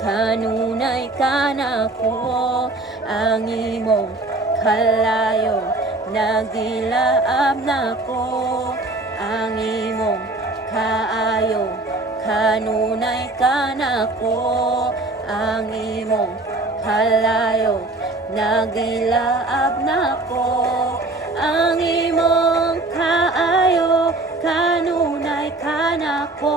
kanunay ka nako, ang imong kalayo nagilaab nako, ang imong kaayo kanunay ka nako, ang imong kalayo nagilaab nako, ang imong kaayo kanunay ka nako,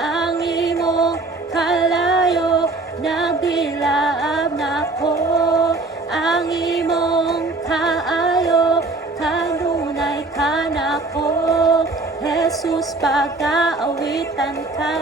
ang imong kalayo nagilaab nako, ang imong kaayo kanunay ka nako, Jesus pag-aawitan ka.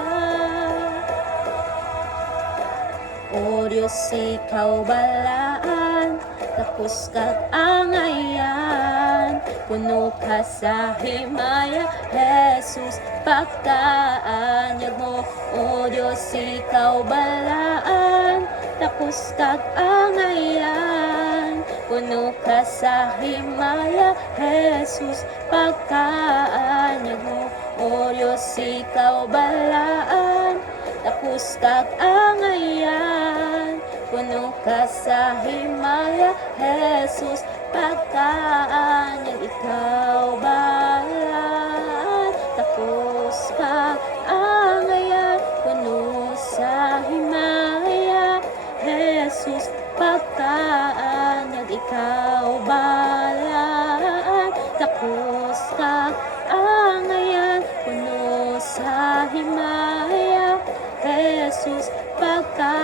O Diyos, ikaw balaan, tapos kag angayan, puno ka sa himaya, Jesus pagkaanyag mo. O Diyos, ikaw balaan, tapos kag angayan, puno ka sa himaya, Jesus pagkaanyag mo. O Diyos, ikaw balaan, tapos kag angayan, puno ka sa himaya, Jesus pagkaanyag. Ikaw balaan, tapos kag angayan, puno sa himaya, Jesus pagkaanyag. Ikaw balaan, tapos kag angayan, puno sa himaya, Jesus pagkaanyag.